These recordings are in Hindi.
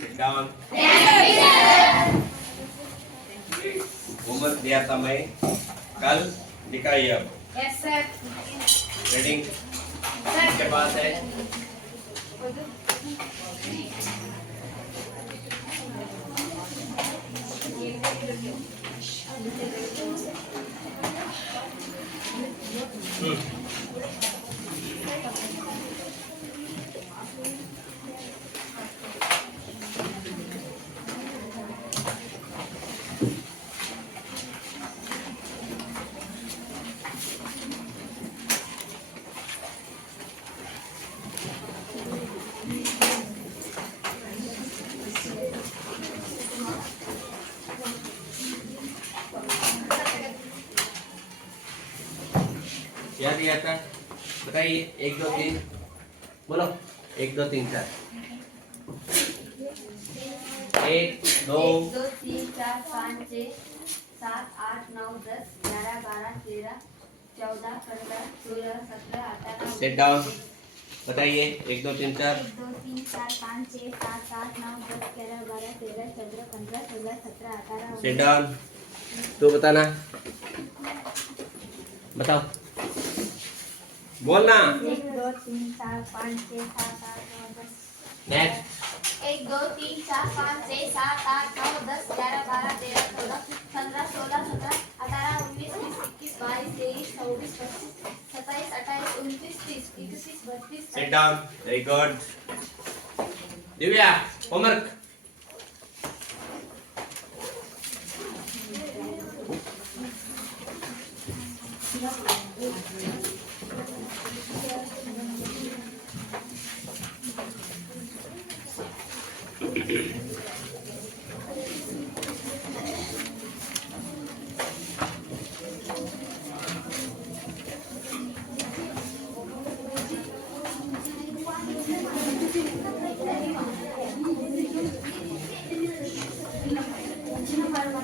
Sit down. होमवर्क दिया था मैं कल, दिखाइए अब। Yes sir. रीडिंग के पास है। क्या दिया था बताइए? 1 2 3 बोलो। 1 2 3 4। 1 2 3 4 5 6 7 8 9 10 11 12 13 14 15 16 17 18। Sit down. बताइए 1 2 3 4। 1 2 3 4 5 6 7 8 9 10 11 12 13 14 15 16 17 18। Sit down. तू बताना, बताओ, बोलना। 1 2 3 4 5 6 7 8 9 10। Next. 1 2 3 4 5 6 7 8 9 10 11 12 13 14 15 16 17 18 19 20 21 22 23 24 25 26 27 28 29 30 31 32 sit down. Very good. Divya, homework.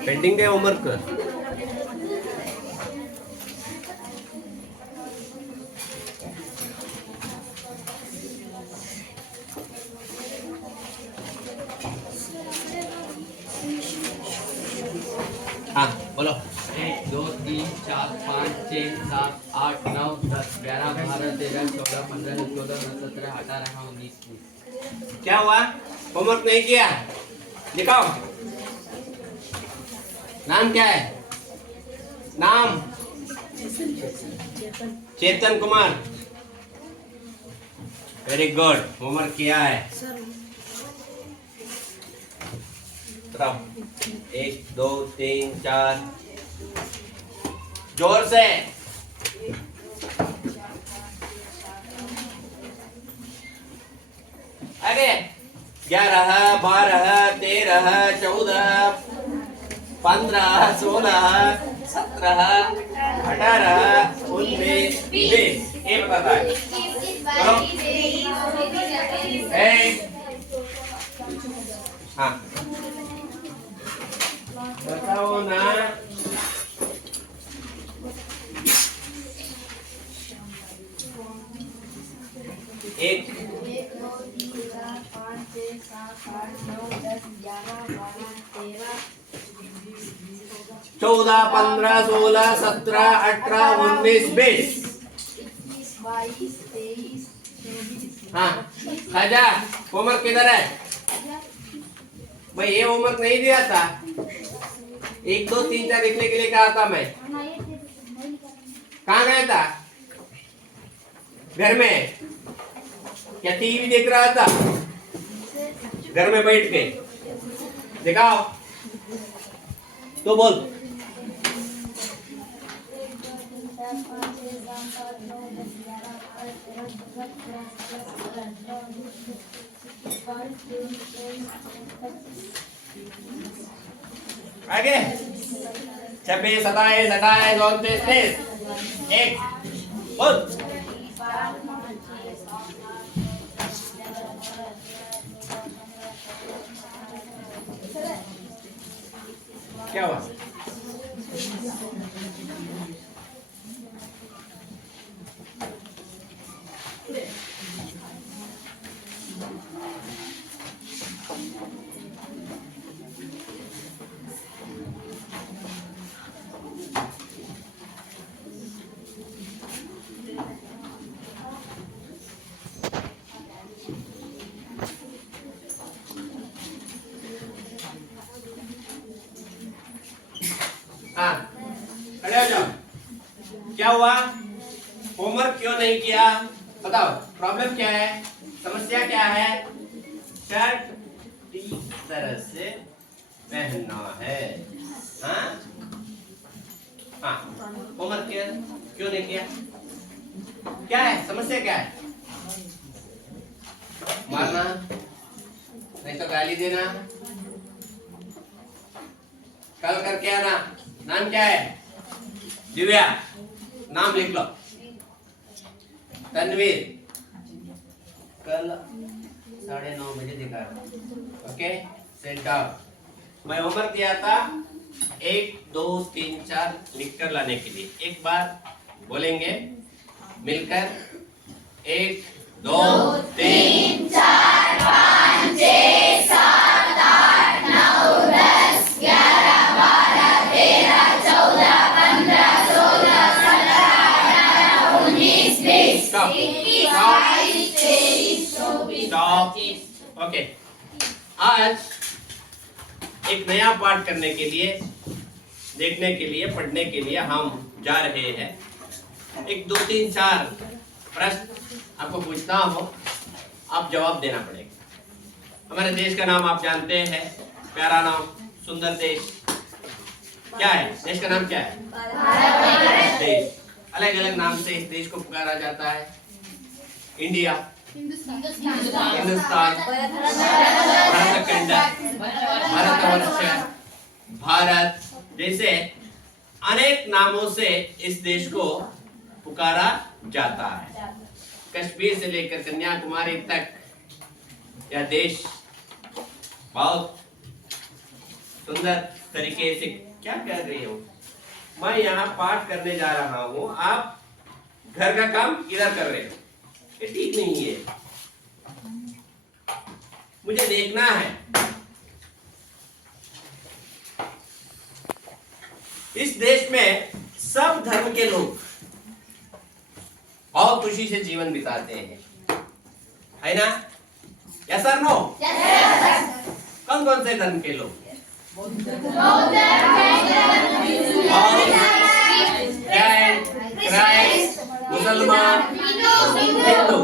Pending है होमवर्क। हाँ बोलो। 1 2 3 4 5 6 7 8 9 10 11 12 13 14 15 16 17 18 19 20। क्या हुआ? होमवर्क नहीं किया? दिखाओ। नाम क्या है? नाम चेतन कुमार। वेरी गुड, होमवर्क किया है। बताओ। 1 2 3 4। जोर से। आगे। 11 12 13 14 15 16 17 18 19 20। ये बताता है। हाँ बताओ ना। एक 1 2 3 4 5 6 7 8 9 10 11 12 13 14 15 16 17 18 19 20। 21 22 23 24। हाँ खाजा, होमवर्क किधर है? मैं ये होमवर्क नहीं दिया था। 1 2 3 4 लिखने के लिए कहा था मैं। कहाँ गया था? घर में? क्या टीवी देख रहा था? घर में बैठ के दिखाओ तो बोल। आगे 26 27 28 29 30। एक बोल। क्या हुआ? हुआ? होमवर्क क्यों नहीं किया? बताओ प्रॉब्लम क्या है, समस्या क्या है? शर्ट ठीक तरह से पहनना है। हाँ हाँ, होमवर्क क्यों नहीं किया? क्या है समस्या, क्या है? मारना नहीं तो गाली देना, कल करके आना। नाम क्या है? दिव्या, नाम लिख लो। तन्वीर, कल 9:30 बजे दिखा। Okay, set down. मैं होमवर्क दिया था 1 2 3 4 लिख कर लाने के लिए। एक बार बोलेंगे मिलकर, 1 2 3 4 5 6 7 8 9 10 11 12 13 14 15 16 17 18 19 20 Stop. 21 Stop. 22 23 Stop. ओके, आज एक नया पाठ करने के लिए, देखने के लिए, पढ़ने के लिए हम जा रहे हैं। 1 2 3 4 प्रश्न आपको पूछना हो, आप जवाब देना पड़ेगा। हमारे देश का नाम आप जानते हैं, प्यारा नाम, सुंदर देश। क्या है देश का नाम? क्या है? देश। अलग अलग नाम से इस देश को पुकारा जाता है। इंडिया, हिंदुस्तान, भारतखंड, भारतवर्ष, भारत, जैसे अनेक नामों से इस देश को पुकारा जाता है। कश्मीर से लेकर कन्याकुमारी तक यह देश बहुत सुंदर तरीके से, क्या कर रही हो? मैं यहाँ पाठ करने जा रहा हूँ, आप घर का काम इधर कर रहे हो, ये ठीक नहीं है। मुझे देखना है इस देश में सब धर्म के लोग बहुत खुशी से जीवन बिताते हैं, है ना? यस और नो? कौन कौन से धर्म के लोग? क्राइस्ट, मुसलमान, हिंदू,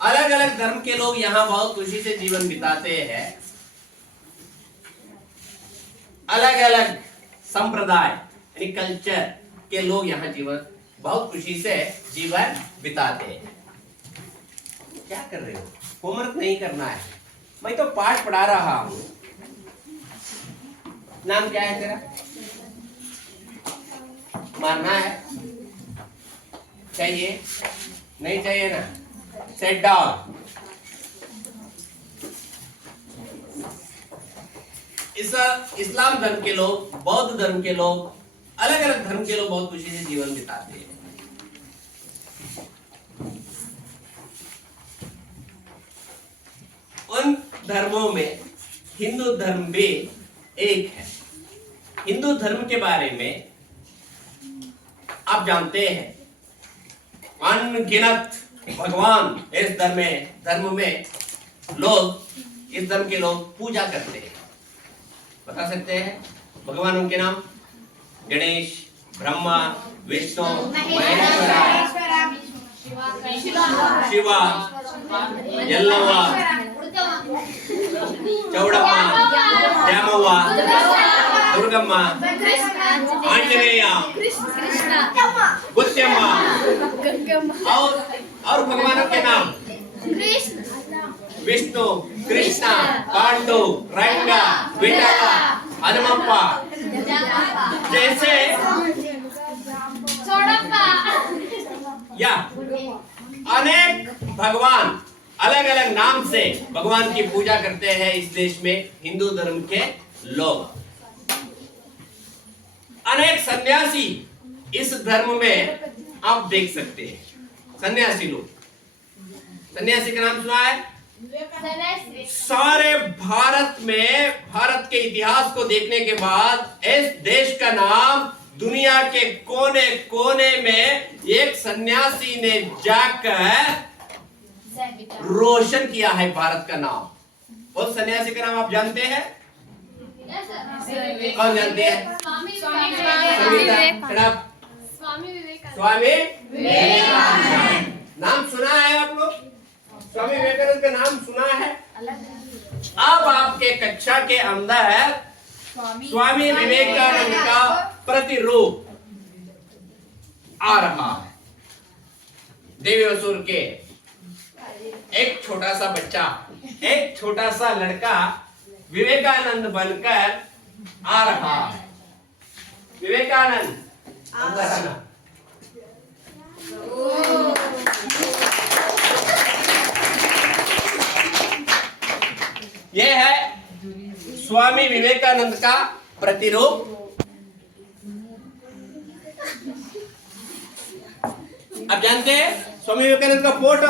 अलग अलग धर्म के लोग यहाँ बहुत खुशी से जीवन बिताते हैं। अलग अलग संप्रदाय यानी कल्चर के लोग यहाँ जीवन बहुत खुशी से जीवन बिताते हैं। क्या कर रहे हो? होमवर्क नहीं करना है, मैं तो पाठ पढ़ा रहा हूँ। नाम क्या है तेरा? मारना है? चाहिए? नहीं चाहिए ना? Set down. इस्लाम धर्म के लोग, बौद्ध धर्म के लोग, अलग अलग धर्म के लोग बहुत खुशी से जीवन बिताते हैं। उन धर्मों में हिंदू धर्म भी एक है। हिंदू धर्म के बारे में आप जानते हैं, अनगिनत भगवान इस धर्म में लोग, इस धर्म के लोग पूजा करते हैं। बता सकते हैं भगवान उनके नाम? गणेश, ब्रह्मा, विष्णु, महेश्वरा, शिवा, यल्लवा, चौड़म्मा, ದ್ಯಾಮವ್ವ, दुर्गम्मा, आंजनेय, गुत्त्यम्मा, और भगवानों के नाम? विष्णु, कृष्ण, पांडु, रंगा, विठला, हनुमप्पा, जैसे या अनेक भगवान अलग अलग नाम से भगवान की पूजा करते हैं इस देश में हिंदू धर्म के लोग। अनेक सन्यासी इस धर्म में आप देख सकते हैं। सन्यासी लोग, सन्यासी का नाम सुना है? सारे भारत में, भारत के इतिहास को देखने के बाद इस देश का नाम दुनिया के कोने कोने में एक सन्यासी ने जाकर रोशन किया है भारत का नाम। उस सन्यासी का नाम आप जानते हैं? कौन जानते हैं? स्वामी विवेकानंद। स्वामी विवेकानंद नाम सुना है आप लोग? स्वामी विवेकानंद का नाम सुना है? अब आपके कक्षा के अंदर स्वामी विवेकानंद का प्रतिरूप आ रहा है। देवी असुर के एक छोटा सा बच्चा, एक छोटा सा लड़का विवेकानंद बनकर आ रहा है। विवेकानंद अंदर आना। यह है स्वामी विवेकानंद का प्रतिरूप। आप जानते हैं स्वामी विवेकानंद का फोटो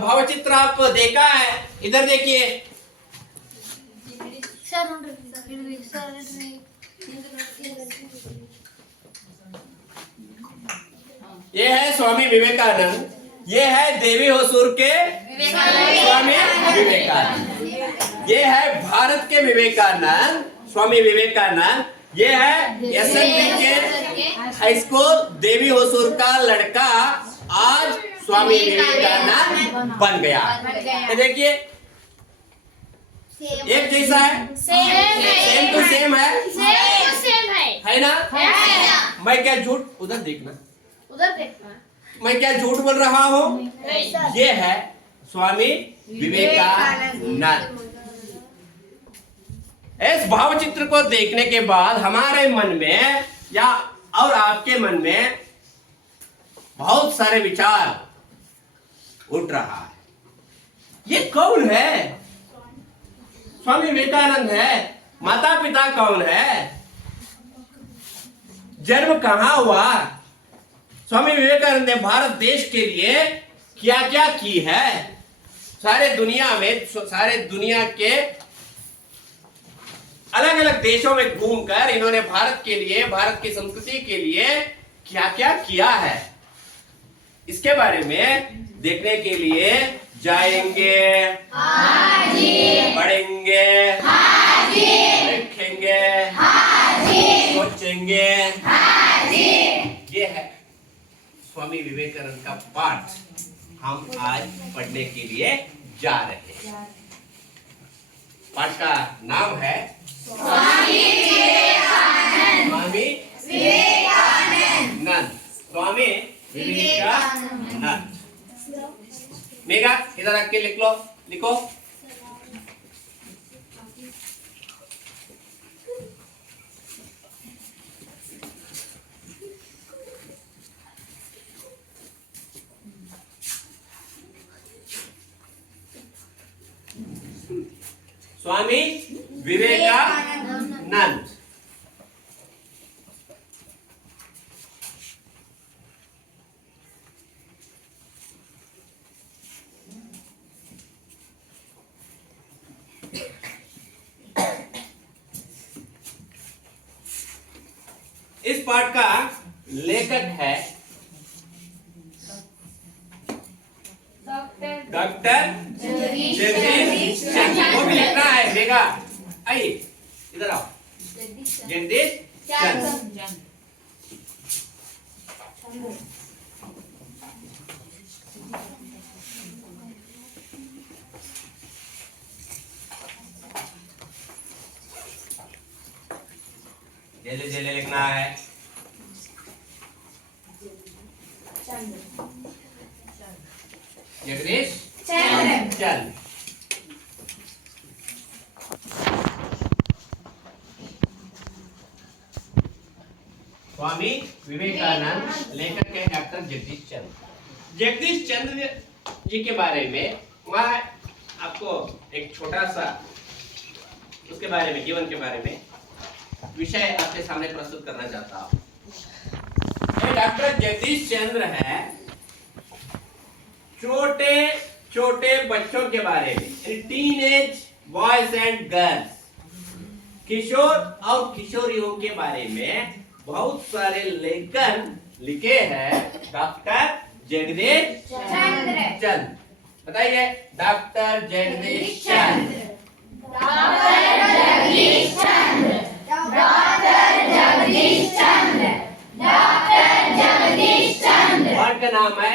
भावचित्र आप देखा है? इधर देखिए। ये है स्वामी विवेकानंद, ये है देवी होसुर के स्वामी विवेकानंद, ये है भारत के विवेकानंद स्वामी विवेकानंद, ये है एसएनपी के हाई स्कूल देवी होसुर का लड़का आज स्वामी विवेकानंद बन गया। तो देखिए एक जैसा है, सेम टू सेम है ना? मैं क्या झूठ, उधर देखना, मैं क्या झूठ बोल रहा हूँ? ये है स्वामी विवेकानंद। इस भावचित्र को देखने के बाद हमारे मन में या और आपके मन में बहुत सारे विचार उठ रहा है। ये कौन है? स्वामी विवेकानंद है। माता पिता कौन है? जन्म कहाँ हुआ? स्वामी विवेकानंद ने भारत देश के लिए क्या क्या की है? सारे दुनिया के अलग अलग देशों में घूमकर इन्होंने भारत के लिए, भारत की संस्कृति के लिए क्या क्या किया है, इसके बारे में देखने के लिए जाएंगे, पढ़ेंगे, लिखेंगे, सोचेंगे। ये है स्वामी विवेकानंद का पाठ हम आज पढ़ने के लिए जा रहे हैं। पाठ का नाम है स्वामी विवेकानंद। स्वामी विवेकानंद। मेघा इधर रख के लिखो। स्वामी विवेकानंद। इस पाठ का लेखक है डॉक्टर जगदीश चंद्र। वो भी लिखना है बेगा। आइए इधर आओ। जगदीश चंद्र। जल्दी जल्दी लिखना है। जगदीश चंद्र। स्वामी विवेकानंद लेखक है डॉक्टर जगदीश चंद्र। जगदीश चंद्र जी के बारे में मैं आपको एक छोटा सा उसके बारे में, जीवन के बारे में विषय आपके सामने प्रस्तुत करना चाहता हूं। डॉक्टर जगदीश चंद्र है छोटे छोटे बच्चों के बारे में, टीनेज बॉयज एंड गर्ल्स, किशोर और किशोरियों के बारे में बहुत सारे लेखन लिखे हैं डॉक्टर जगदीश चंद्र। बताइए डॉक्टर जगदीश चंद्र। पाठ का नाम है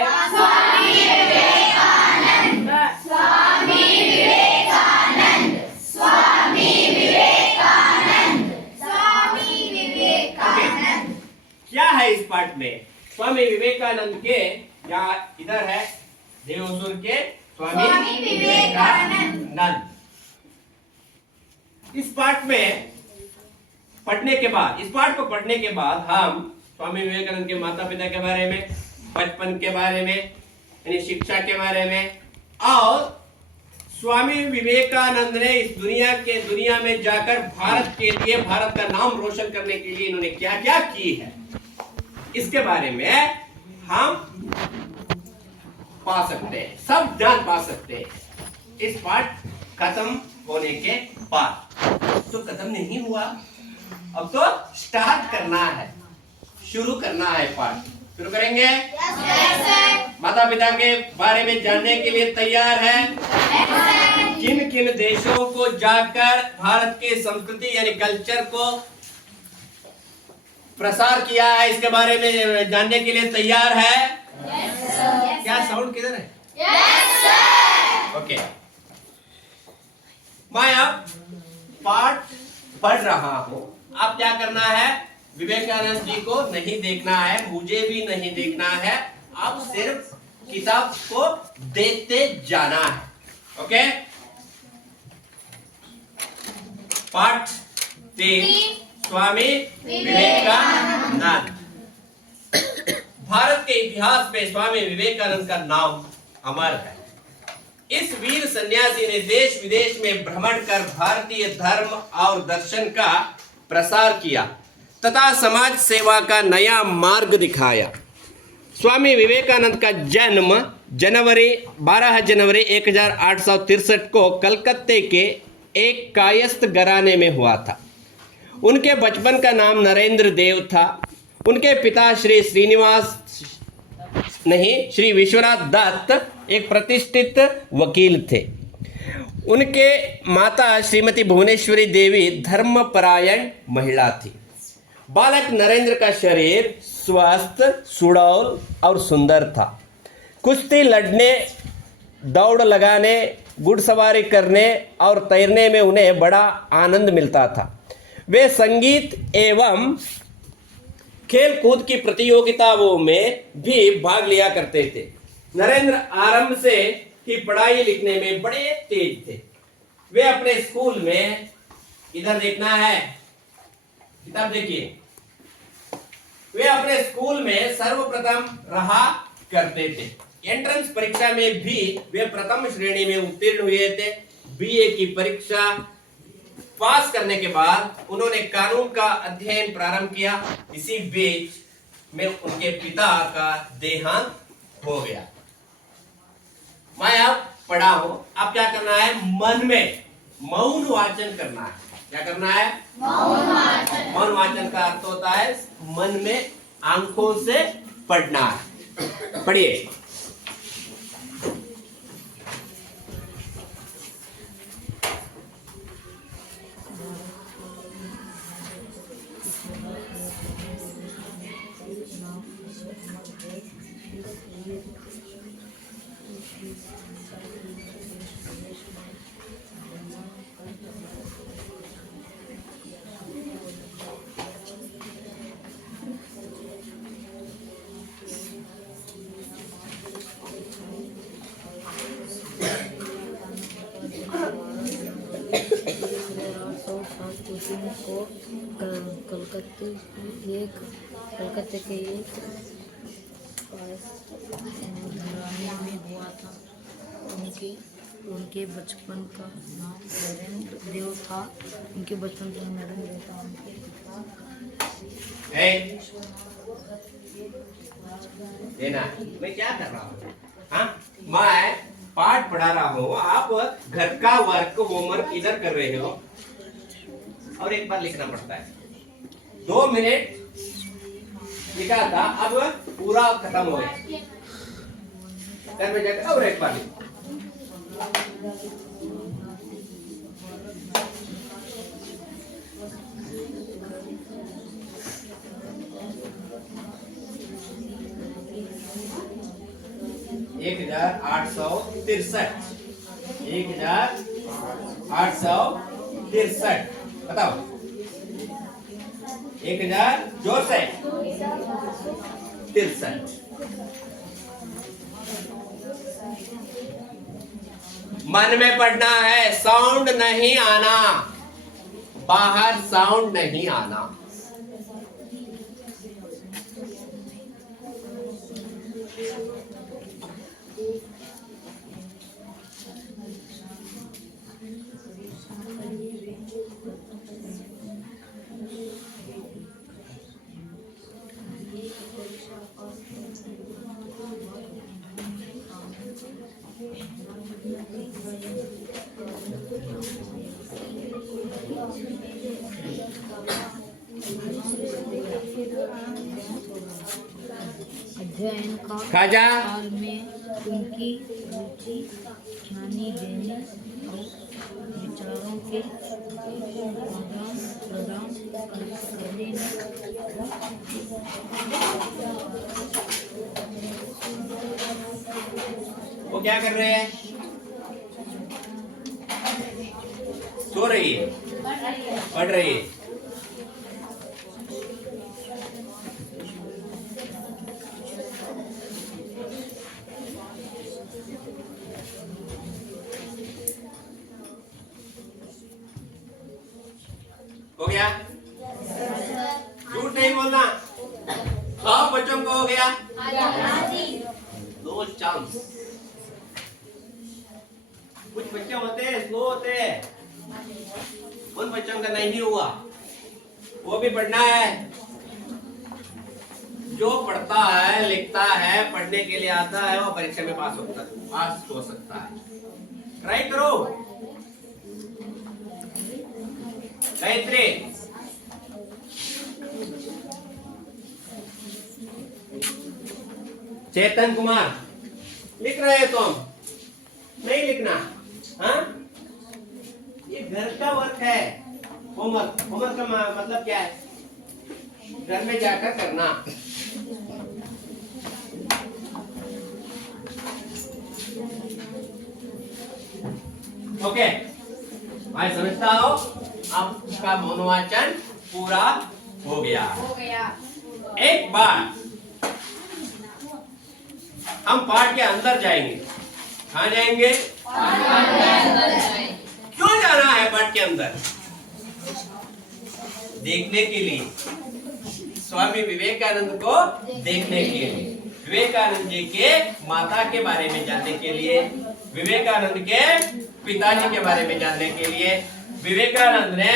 क्या है इस पाठ में? स्वामी विवेकानंद के, या इधर है देवसुर के स्वामी विवेकानंद। इस पाठ में पढ़ने के बाद, इस पाठ को पढ़ने के बाद हम स्वामी विवेकानंद के माता पिता के बारे में, बचपन के बारे में, यानी शिक्षा के बारे में, और स्वामी विवेकानंद ने इस दुनिया में जाकर भारत के लिए, भारत का नाम रोशन करने के लिए इन्होंने क्या क्या की है, इसके बारे में हम पा सकते हैं, सब जान पा सकते हैं इस पाठ खत्म होने के बाद। तो खत्म नहीं हुआ, अब तो स्टार्ट करना है, शुरू करना है पाठ। शुरू करेंगे? माता पिता के बारे में जानने के लिए तैयार है? किन किन देशों को जाकर भारत के संस्कृति यानी कल्चर को प्रसार किया है, इसके बारे में जानने के लिए तैयार है? क्या साउंड किधर है? ओके, मैं अब पाठ पढ़ रहा हूं। अब क्या करना है? विवेकानंद जी को नहीं देखना है, मुझे भी नहीं देखना है, आप सिर्फ किताब को देखते जाना है। ओके, पाठ 3, स्वामी विवेकानंद। भारत के इतिहास में स्वामी विवेकानंद का नाम अमर है। इस वीर सन्यासी ने देश विदेश में भ्रमण कर भारतीय धर्म और दर्शन का प्रसार किया तथा समाज सेवा का नया मार्ग दिखाया। स्वामी विवेकानंद का जन्म 12 जनवरी 1863 को कलकत्ते के एक कायस्थ घराने में हुआ था। उनके बचपन का नाम नरेंद्र देव था। उनके पिता श्री विश्वनाथ दत्त एक प्रतिष्ठित वकील थे। उनके माता श्रीमती भुवनेश्वरी देवी धर्मपरायण महिला थी। बालक नरेंद्र का शरीर स्वस्थ, सुडौल और सुंदर था। कुश्ती लड़ने, दौड़ लगाने, घुड़सवारी करने और तैरने में उन्हें बड़ा आनंद मिलता था। वे संगीत एवं खेल कूद की प्रतियोगिताओं में भी भाग लिया करते थे। नरेंद्र आरंभ से ही पढ़ाई लिखने में बड़े तेज थे। वे अपने स्कूल में, इधर देखना है, किताब देखिए, वे अपने स्कूल में सर्वप्रथम रहा करते थे। एंट्रेंस परीक्षा में भी वे प्रथम श्रेणी में उत्तीर्ण हुए थे। बीए की परीक्षा पास करने के बाद उन्होंने कानून का अध्ययन प्रारंभ किया। इसी बीच में उनके पिता का देहांत हो गया। मैं अब पढ़ा हूं, अब क्या करना है? मन में मौन वाचन करना है। क्या करना है? मौन वाचन का अर्थ होता है मन में आंखों से पढ़ना है। पढ़िए। को कलकत्ते के एक घराने में हुआ था। उनके बचपन का नाम नरेंद्र देव था। उनके बचपन का नाम नरेंद्र देव था। देना, मैं क्या कर रहा हूँ? हाँ, मैं पाठ पढ़ा रहा हूँ, आप घर का वर्क, होमवर्क इधर कर रहे हो और एक बार लिखना पड़ता है। 2 मिनट लिखा था, अब पूरा खत्म हो गया। घर में जाकर और एक बार लिखो। 1863 1863 बताओ 1000 जोर से 63 मन में पढ़ना है, साउंड नहीं आना, बाहर साउंड नहीं आना। अध्ययन का खाजा काल में उनकी रुचि ज्ञानी देने और विचारों के आदान प्रदान करने में वो क्या कर रहे हैं? सो रही है, पढ़ रही है। हो गया? झूठ नहीं बोलना। सब बच्चों को हो गया? No chance. कुछ बच्चे होते हैं स्लो होते हैं, उन बच्चों का नहीं हुआ, वो भी पढ़ना है। जो पढ़ता है, लिखता है, पढ़ने के लिए आता है, वो परीक्षा में पास हो सकता है। ट्राई करो। गायत्री, चेतन कुमार, लिख रहे हैं तुम? नहीं लिखना? हाँ, ये घर का वर्क है। होमवर्क, होमवर्क का मतलब क्या है? घर में जाकर करना। ओके, मैं समझता हूँ आपका मनोवांचन पूरा हो गया। एक बार हम पाठ के अंदर जाएंगे। कहाँ जाएंगे? क्यों जाना है पाठ के अंदर? देखने के लिए, स्वामी विवेकानंद को देखने के लिए, विवेकानंद जी के माता के बारे में जानने के लिए, विवेकानंद के पिताजी के बारे में जानने के लिए, विवेकानंद ने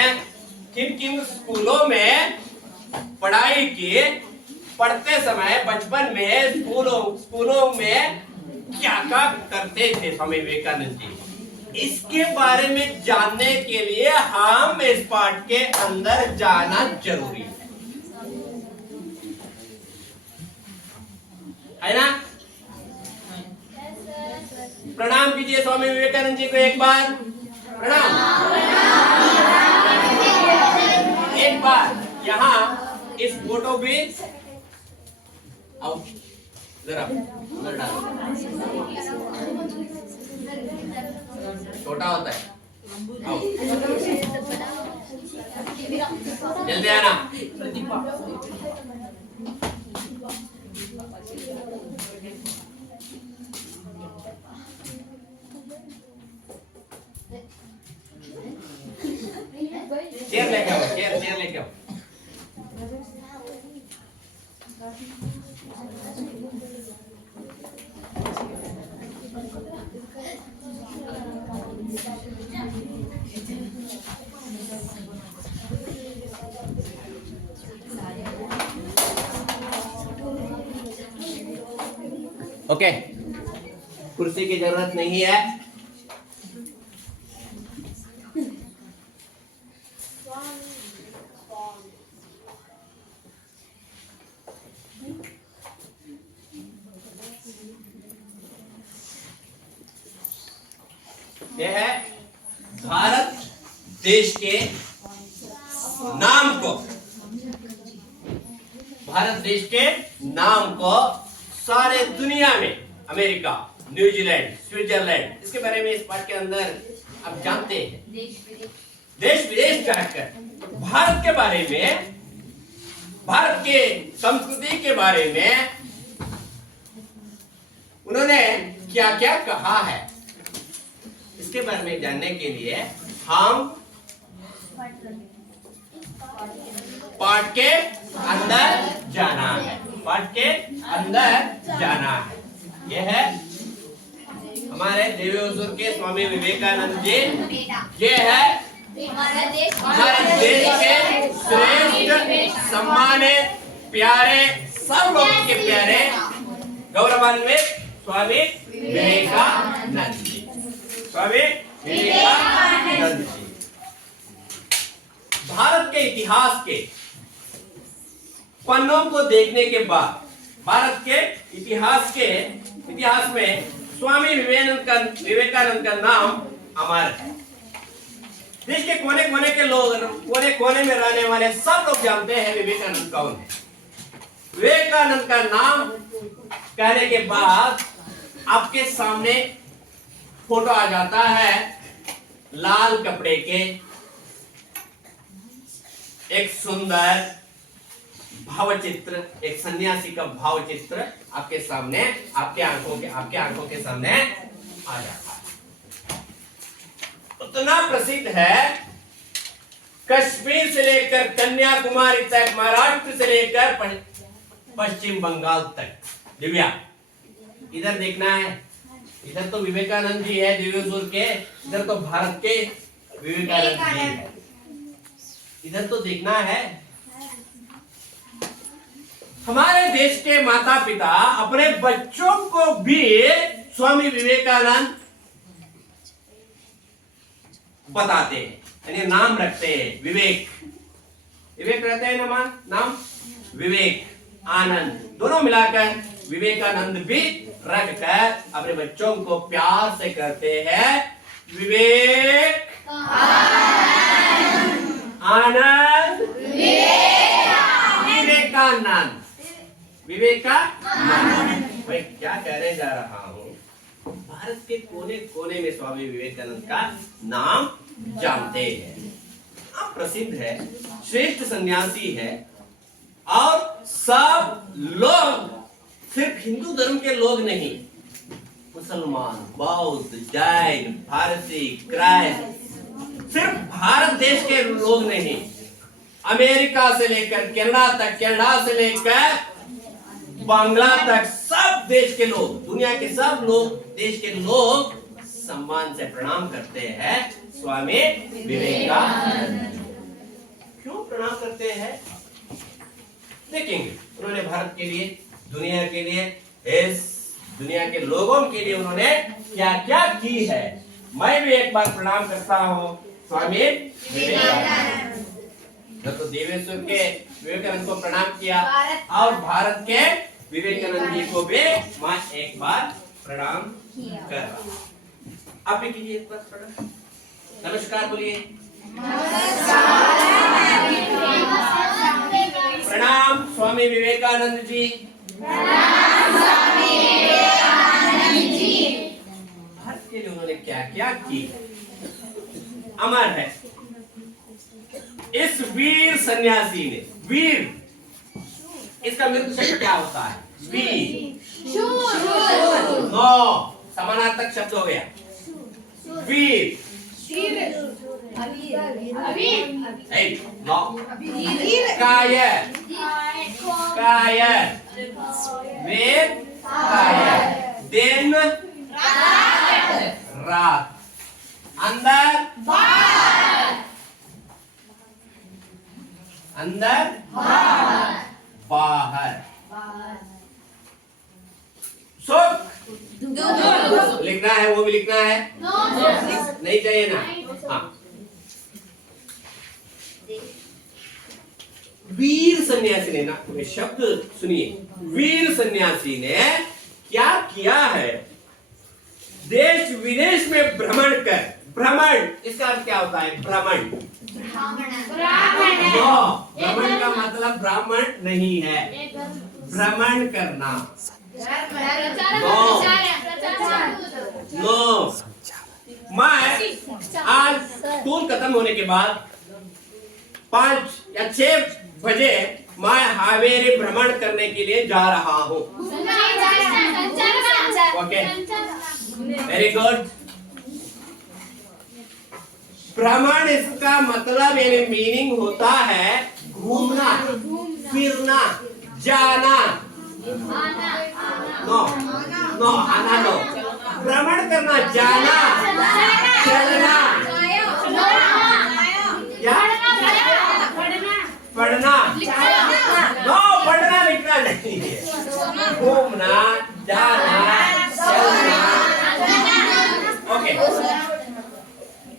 किन किन स्कूलों में पढ़ाई की, पढ़ते समय बचपन में स्कूलों में क्या क्या करते थे स्वामी विवेकानंद जी, इसके बारे में जानने के लिए हम इस पाठ के अंदर जाना जरूरी है ना? प्रणाम कीजिए स्वामी विवेकानंद जी को एक बार। प्रणाम। एक बार यहाँ इस फोटो पे आओ, जरा अंदर डालो। छोटा होता है, आओ जल्दी आना। चेयर लेके आओ, चेयर लेके आओ। ओके, कुर्सी की जरूरत नहीं है। यह है भारत देश के नाम को, भारत देश के नाम को सारे दुनिया में, अमेरिका, न्यूजीलैंड, स्विट्जरलैंड, इसके बारे में इस पाठ के अंदर आप जानते हैं। देश विदेश जाकर भारत के बारे में, भारत के संस्कृति के बारे में उन्होंने क्या क्या कहा है, इसके बारे में जानने के लिए हम पाठ के अंदर जाना है। पाठ के अंदर जाना है। यह है हमारे देवी हुजूर के स्वामी विवेकानंद जी। ये है हमारे देश के श्रेष्ठ, सम्मानित, प्यारे, सब लोगों के प्यारे, गौरवान्वित स्वामी विवेकानंद जी। स्वामी विवेकानंद जी भारत के इतिहास के पन्नों को देखने के बाद भारत के इतिहास में स्वामी विवेकानंद का नाम अमर है। देश के कोने कोने के लोग, कोने कोने में रहने वाले सब लोग जानते हैं विवेकानंद कौन है। विवेकानंद का नाम कहने के बाद आपके सामने फोटो आ जाता है लाल कपड़े के एक सुंदर भावचित्र, एक सन्यासी का भावचित्र आपके सामने, आपके आंखों के सामने आ जाता है। उतना प्रसिद्ध है, कश्मीर से लेकर कन्याकुमारी तक, महाराष्ट्र से लेकर पश्चिम बंगाल तक। दिव्या इधर देखना है, इधर तो विवेकानंद जी है देवी हुजूर के, इधर तो भारत के विवेकानंद जी है। इधर तो देखना है हमारे देश के माता पिता अपने बच्चों को भी स्वामी विवेकानंद बताते हैं, यानी नाम रखते हैं। विवेक रहते हैं ना, नाम विवेक आनंद, दोनों मिलाकर विवेकानंद भी रखकर अपने बच्चों को प्यार से करते हैं विवेक आनंद, विवेकानंद। भाई क्या कहने जा रहा हूँ, भारत के कोने कोने में स्वामी विवेकानंद का नाम जानते हैं। आप प्रसिद्ध है, श्रेष्ठ सन्यासी है, और सब लोग, सिर्फ हिंदू धर्म के लोग नहीं, मुसलमान, बौद्ध, जैन, पारसी, क्राइस्ट, सिर्फ भारत देश के लोग नहीं, अमेरिका से लेकर कनाडा तक, कनाडा से लेकर बांग्ला तक, सब देश के लोग, दुनिया के सब लोग, देश के लोग सम्मान से प्रणाम करते हैं स्वामी विवेकानंद। क्यों प्रणाम करते हैं देखेंगे। उन्होंने भारत के लिए, दुनिया के लिए, इस दुनिया के लोगों के लिए उन्होंने क्या क्या की है। मैं भी एक बार प्रणाम करता हूँ स्वामी विवेकानंद। तो देवेश्वर के विवेकानंद को प्रणाम किया, और भारत के विवेकानंद जी को भी मैं एक बार प्रणाम कर रहा हूँ। आप भी कीजिए एक बार प्रणाम। नमस्कार बोलिए। प्रणाम स्वामी विवेकानंद जी। भारत के लिए उन्होंने क्या क्या की, अमर है। इस वीर सन्यासी ने, वीर इसका मृत्यु शब्द क्या होता है? वीर, नो समानार्थक शब्द हो गया। वीर, नो कायर, कायर, वीर कायर, दिन रात, अंदर अंदर बाहर, सुख लिखना है, वो भी लिखना है, नहीं चाहिए ना। हाँ, वीर सन्यासी ने ना, शब्द सुनिए, वीर सन्यासी ने क्या किया है? देश विदेश में भ्रमण कर, भ्रमण इसका अर्थ क्या होता है? भ्रमण, भ्रमण का मतलब ब्राह्मण नहीं है, भ्रमण करना, खत्म होने के बाद 5 या 6 बजे मैं हावेरी भ्रमण करने के लिए जा रहा हूँ। Okay, very good. भ्रमण इसका मतलब यानी मीनिंग होता है घूमना, फिरना, जाना। नो नो, आना नो। भ्रमण करना, जाना, चलना, क्या? पढ़ना। नो, पढ़ना लिखना नहीं है। घूमना, जाना, चलना। ओके,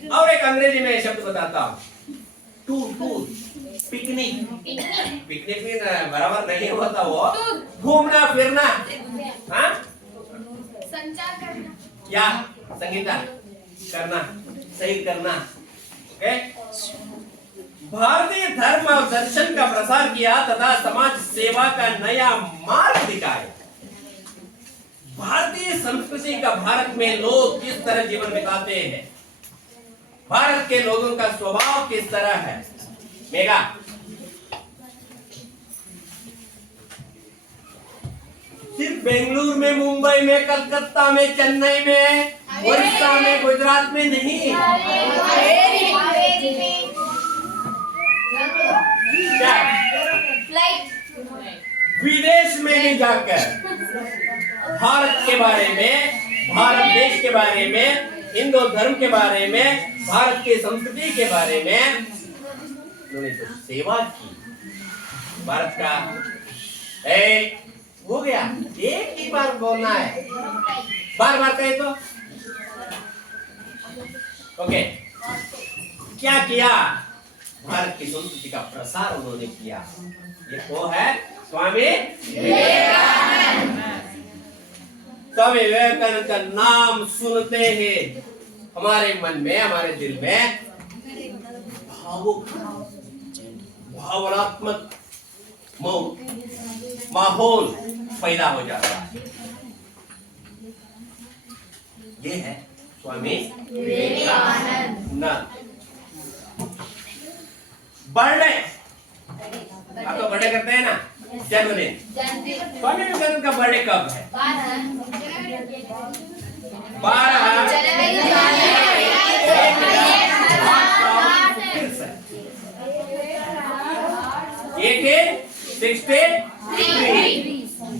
और एक अंग्रेजी में शब्द बताता हूँ, टूर, पिकनिक। पिकनिक भी बराबर नहीं होता वो, घूमना फिरना, हाँ, संचार करना, या संगीता करना, सही करना। ओके, भारतीय धर्म और दर्शन का प्रसार किया तथा समाज सेवा का नया मार्ग दिखाया। भारतीय संस्कृति का भारत में लोग किस तरह जीवन बिताते हैं, भारत के लोगों का स्वभाव किस तरह है। मेगा सिर्फ बेंगलुरु में, मुंबई में, कलकत्ता में, चेन्नई में, उड़ीसा में, गुजरात में नहीं, क्या विदेश में भी जाकर भारत के बारे में, भारत देश के बारे में, हिंदू धर्म के बारे में, भारत की संस्कृति के बारे में उन्होंने तो सेवा की। भारत का हो गया, एक ही बार बोलना है, बार बार कहे तो। ओके, क्या किया? भारत की संस्कृति का प्रसार उन्होंने किया। ये वो है स्वामी विवेकानंद। स्वामी विवेकानंद का नाम सुनते ही हमारे मन में, हमारे दिल में भावुक, भावनात्मक माहौल पैदा हो जाता है। ये है स्वामी विवेकानंद। बर्थडे, आप तो बर्थडे करते हैं ना, जन्मदिन। स्वामी विवेकानंद का बर्थडे कब है? 12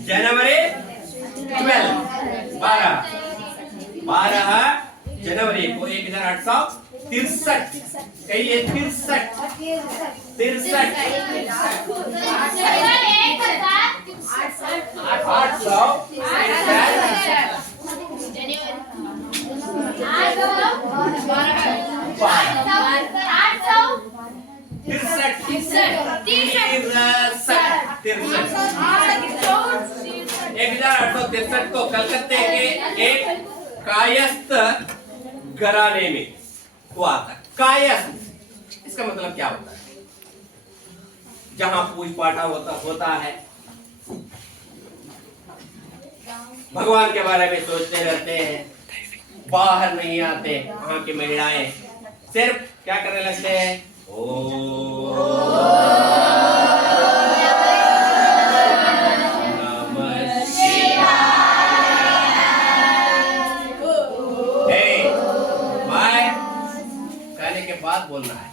जनवरी 12 जनवरी को 1863, कहिए 63 1863 को कलकत्ते के एक कायस्थ घराने में हुआ था। कायस्थ, इसका मतलब क्या होता है? जहां पूज पाठ होता है, भगवान के बारे में सोचते रहते हैं, बाहर नहीं आते। वहां की महिलाएं सिर्फ क्या करने लगते हैं? कहने के बाद बोलना है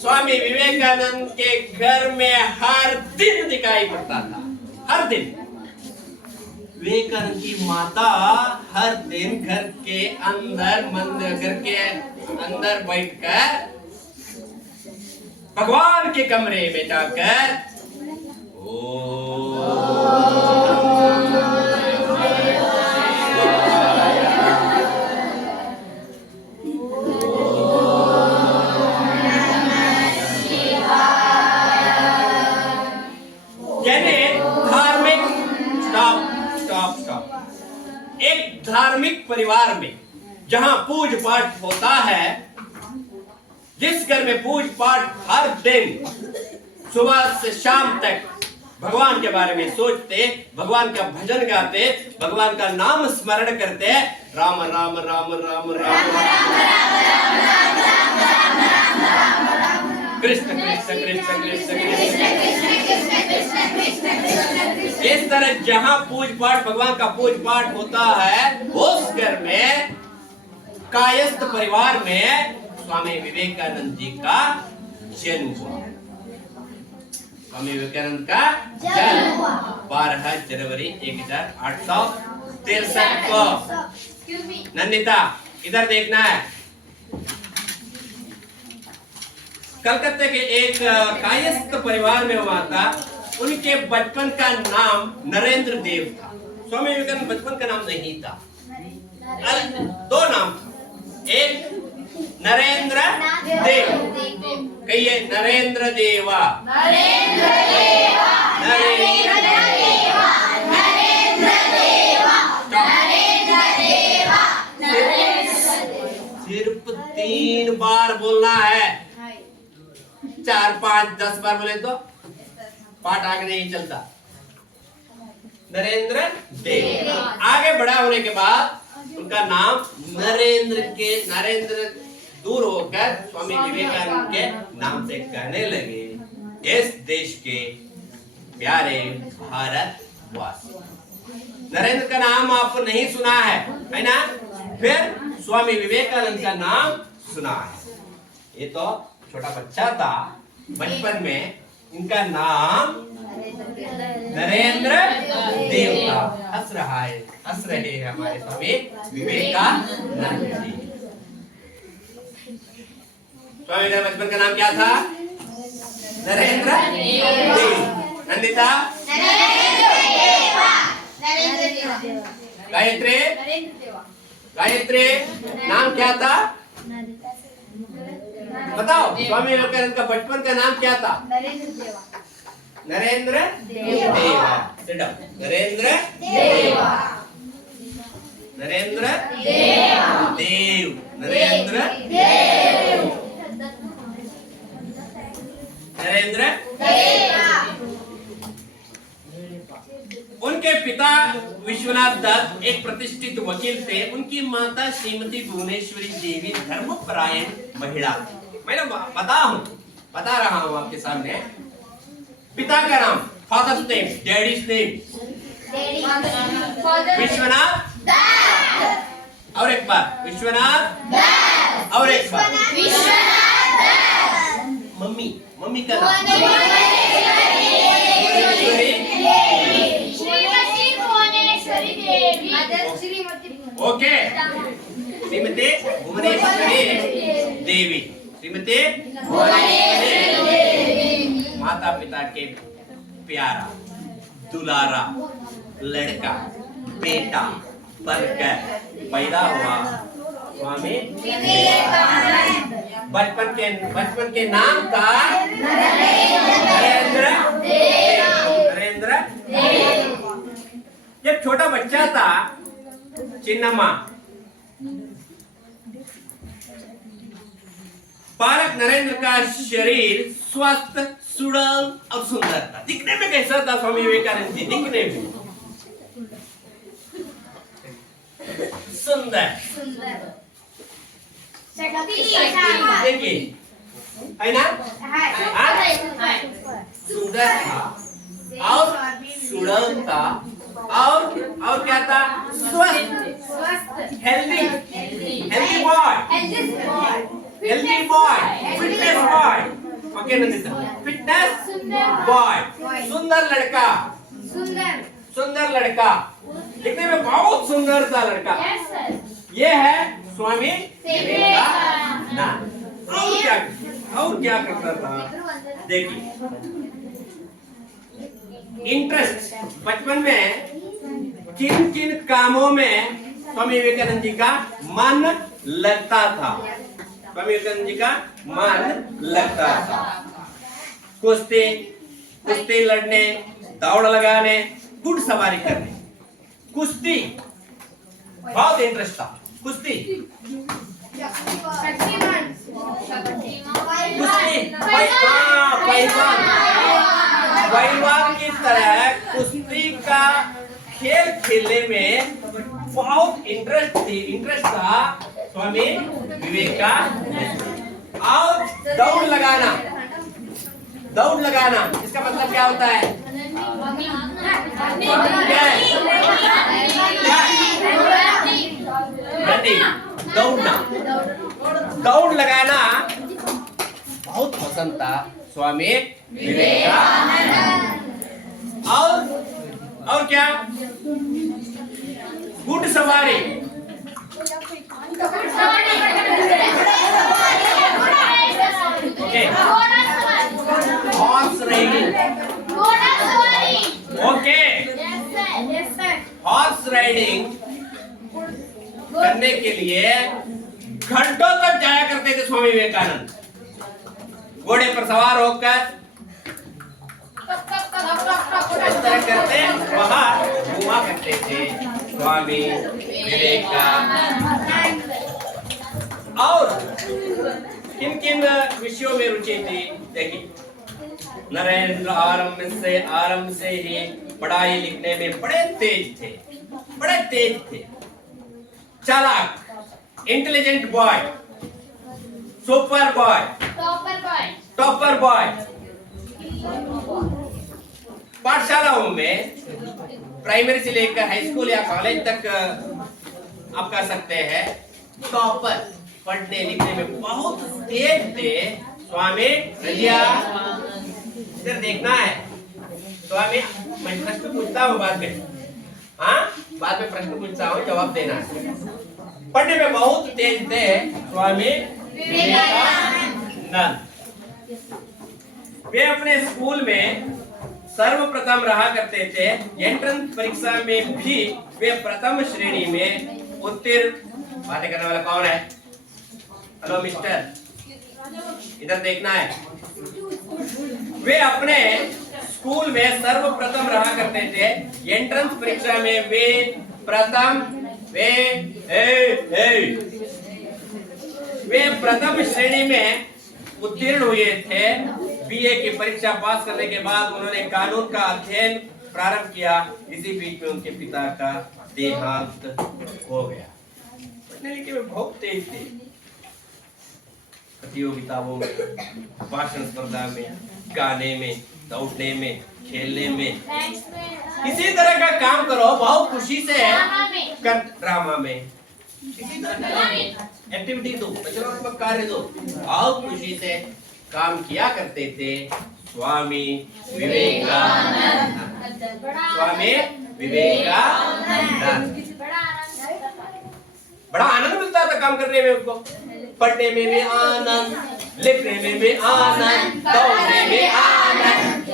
स्वामी विवेकानंद के घर में हर दिन दिखाई पड़ता था। हर दिन विवेकानंद की माता हर दिन घर के अंदर, घर के अंदर बैठकर भगवान के कमरे में जाकर परिवार में जहां पूज पाठ होता है, जिस घर में पूज पाठ हर दिन सुबह से शाम तक भगवान के बारे में सोचते, भगवान का भजन गाते, भगवान का नाम स्मरण करते, राम राम राम राम राम कृष्ण कृष्ण कृष्ण कृष्ण कृष्ण, इस तरह जहां पूज पाठ, भगवान का पूज पाठ होता है, उस घर में कायस्थ परिवार में स्वामी विवेकानंद जी का जन्म हुआ। स्वामी विवेकानंद का जन्म 12 जनवरी 1863 को। नंदिता इधर देखना है। कलकत्ते के एक कायस्थ परिवार में हुआ था। उनके बचपन का नाम नरेंद्र देव था। स्वामी विवेकानंद बचपन का नाम नहीं था, दो नाम था। एक नरेंद्र देव, कहिए नरेंद्र देवा, नरेंद्र देवा, नरेंद्र देवा, नरेंद्र देवा, नरेंद्र देवा, सिर्फ 3 बार बोलना है। 4, 5, 10 बार बोले तो पाठ आगे नहीं चलता। नरेंद्र देव। आगे बड़ा होने के बाद उनका नाम नरेंद्र दूर होकर स्वामी विवेकानंद के नाम से कहने लगे। इस देश के प्यारे भारतवासी। नरेंद्र का नाम आपको नहीं सुना है ना? फिर स्वामी विवेकानंद का नाम सुना है। ये तो छोटा बच्चा था, बचपन में इनका नाम नरेंद्र देव था। हंस रहे हैं हमारे स्वामी विवेकानंद जी। स्वामी का बचपन का नाम क्या था? नरेंद्र देव। नंदिता? गायत्री नाम क्या था? बताओ, स्वामी विवेकानंद का बचपन का नाम क्या था? नरेंद्र देवा। नरेंद्र देवा, नरेंद्र देव, नरेंद्र नरेंद्र उनके पिता विश्वनाथ दत्त एक प्रतिष्ठित वकील थे। उनकी माता श्रीमती भुवनेश्वरी देवी धर्मपरायण महिला। मैं बता रहा हूँ आपके सामने। पिता का नाम, father's name, daddies name Vishwanath, और एक बार विश्वनाथ, और एक बार मम्मी का नाम ओके, श्रीमती भुवनेश्वरी देवी। श्रीमती माता पिता के प्यारा दुलारा लड़का बेटा बनकर पैदा हुआ स्वामी विवेकानंद। बचपन के नाम था नरेंद्र देव। जब छोटा बच्चा था, चिन्नमा, बालक नरेंद्र का शरीर स्वस्थ, सुडौल और सुंदर था। दिखने में कैसा था स्वामी विवेकानंद जी? दिखने में सुंदर, देखिए है ना? सुंदर था और सुडौल था और क्या था? स्वस्थ, healthy boy, fitness boy. Okay Nandita, fitness boy, सुंदर लड़का, दिखने में बहुत सुंदर था लड़का। ये है स्वामी विवेकानंद। और क्या करता था? देखिए, इंटरेस्ट, बचपन में किन कामों में स्वामी विवेकानंद जी का मन लगता था? स्वामी विवेकानंद जी का मन लगता था कुश्ती लड़ने, दौड़ लगाने, घुड़सवारी करने, कुश्ती बहुत इंटरेस्ट था। कुश्ती शक्तिमान कुश्ती पहलवान पहलवान की तरह कुश्ती का खेल खेलने में बहुत इंटरेस्ट था स्वामी विवेकानंद। और दौड़ लगाना इसका मतलब क्या होता है? क्या है? रनिंग, दौड़ लगाना बहुत पसंद था स्वामी विवेकानंद। और क्या? घुड़सवारी okay, horse riding okay, horse riding करने के लिए घंटों तक जाया करते थे स्वामी विवेकानंद। घोड़े पर सवार होकर इस तरह करते बाहर घुमा करते थे स्वामी विवेकानंद। और किन किन विषयों में रुचि थी देखिए। नरेंद्र आरंभ से ही पढ़ाई लिखने में बड़े तेज थे, चालाक, intelligent boy, super boy, topper boy. पाठशालाओं में प्राइमरी से लेकर हाई स्कूल या कॉलेज तक आप कह सकते हैं टॉपर, पढ़ने लिखने में बहुत तेज थे स्वामी। रजिया इधर देखना है स्वामी, मैं प्रश्न पूछता हूँ बाद में, हाँ बाद में प्रश्न पूछता हूँ, जवाब देना है। पढ़ने में बहुत तेज थे स्वामी विवेकानंद। वे अपने स्कूल में सर्वप्रथम रहा करते थे। एंट्रेंस परीक्षा में भी वे प्रथम श्रेणी में उत्तीर्ण। बातें करने वाला कौन है? हेलो मिस्टर, इधर देखना है। वे अपने स्कूल में सर्वप्रथम रहा करते थे। एंट्रेंस परीक्षा में वे प्रथम श्रेणी में उत्तीर्ण हुए थे। बीए की परीक्षा पास करने के बाद उन्होंने कानून का अध्ययन प्रारंभ किया। इसी बीच में उनके पिता का देहांत हो गया। पढ़ने लिखने में बहुत तेज थे। प्रतियोगिताओं में, भाषण स्पर्धा में, गाने में, दौड़ने में, खेलने में, किसी तरह का काम करो बहुत खुशी से कर। ड्रामा में किसी तरह का एक्टिविटी दो, रचनात्मक कार्य दो, बहुत खुशी से काम किया करते थे स्वामी विवेकानंद। स्वामी विवेकानंद बड़ा आनंद मिलता था काम करने में उनको। पढ़ने में भी आनंद, लिखने में भी आनंद, दौड़ने में आनंद,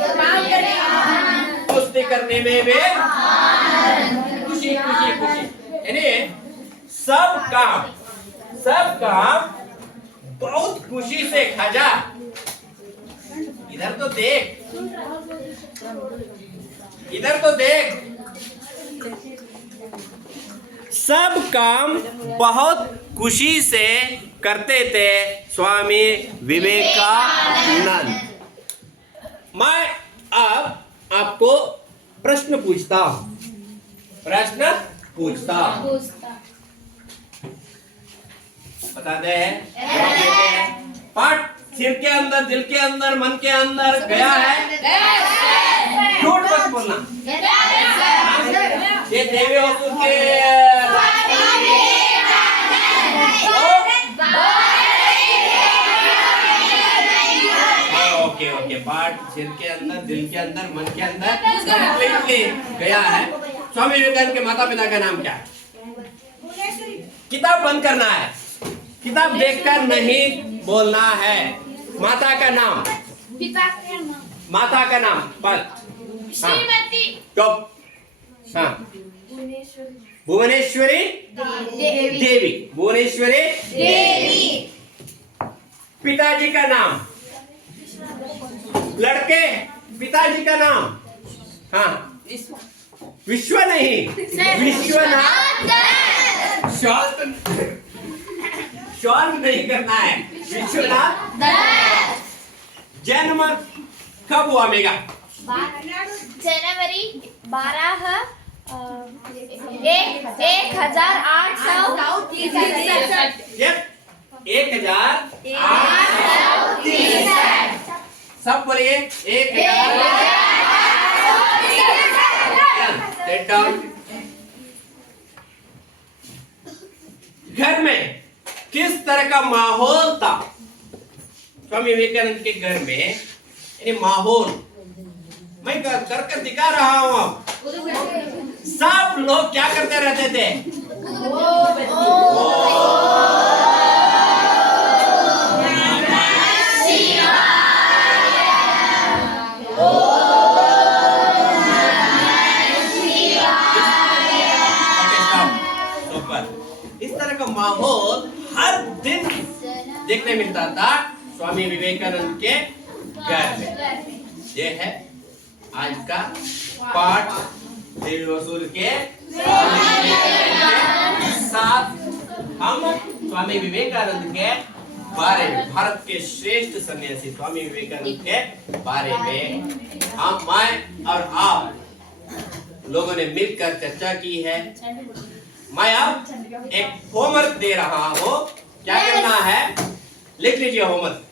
कुश्ती करने में भी खुशी खुशी खुशी। यानी सब काम बहुत खुशी से खाजा। इधर तो देख, सब काम बहुत खुशी से करते थे स्वामी विवेकानंद। मैं अब आपको प्रश्न पूछता हूं। बता दे पाठ सिर के अंदर, दिल के अंदर, मन के अंदर गया है? झूठ मत बोलना। ये देवी असुर के ओके पाठ सिर के अंदर, दिल के अंदर, मन के अंदर कंप्लीटली गया है। स्वामी विवेकानंद के माता पिता का नाम क्या है? किताब बंद करना है, किताब देखकर नहीं बोलना है। माता का नाम, माता का नाम बस। चुप। हाँ, भुवनेश्वरी देवी। भुवनेश्वरी देवी। पिताजी का नाम, लड़के पिताजी का नाम? हाँ, विश्व नहीं, विश्वनाथ। सॉल्व नहीं करना है। विश्वनाथ जन्म कब हुआ मेगा? जनवरी 12 1863। 1863। सब बोलिए 1000। घर में किस तरह का माहौल था? स्वामी विवेकानंद के घर में यानी माहौल मैं कर दिखा रहा हूं। सब लोग क्या करते रहते थे? इस तरह का माहौल हर दिन देखने मिलता था स्वामी विवेकानंद के घर में। ये है आज का पाठ देवी वसूल के साथ हम स्वामी विवेकानंद के बारे में, भारत के श्रेष्ठ सन्यासी स्वामी विवेकानंद के बारे में हम मैं और आप लोगों ने मिलकर चर्चा की है। मैं अब एक होमवर्क दे रहा हूँ। क्या करना है? लिख लीजिए होमवर्क।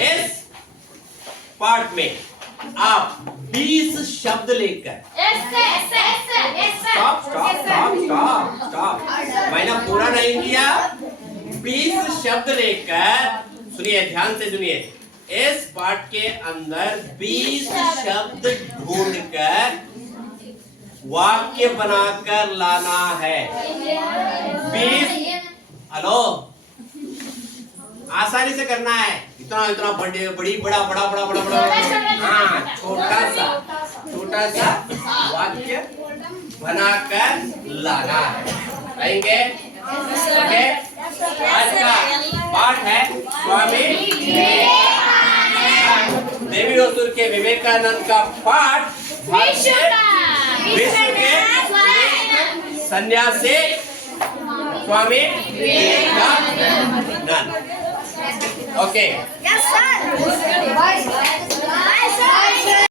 इस पार्ट में आप 20 शब्द लेकर स्टॉप। मैंने पूरा नहीं किया। 20 शब्द लेकर सुनिए, ध्यान से सुनिए। इस पार्ट के अंदर 20 शब्द ढूंढकर वाक्य बनाकर लाना है। 20 हेलो, आसानी से करना है। इतना इतना बड़ी बड़ा हाँ, छोटा सा वाक्य बनाकर लाना है। आएंगे? ओके। आज का पाठ है स्वामी देवी वसूल के विवेकानंद का पाठ विश्व के सन्यासी Swami Vivekananda. Okay. Yes, sir.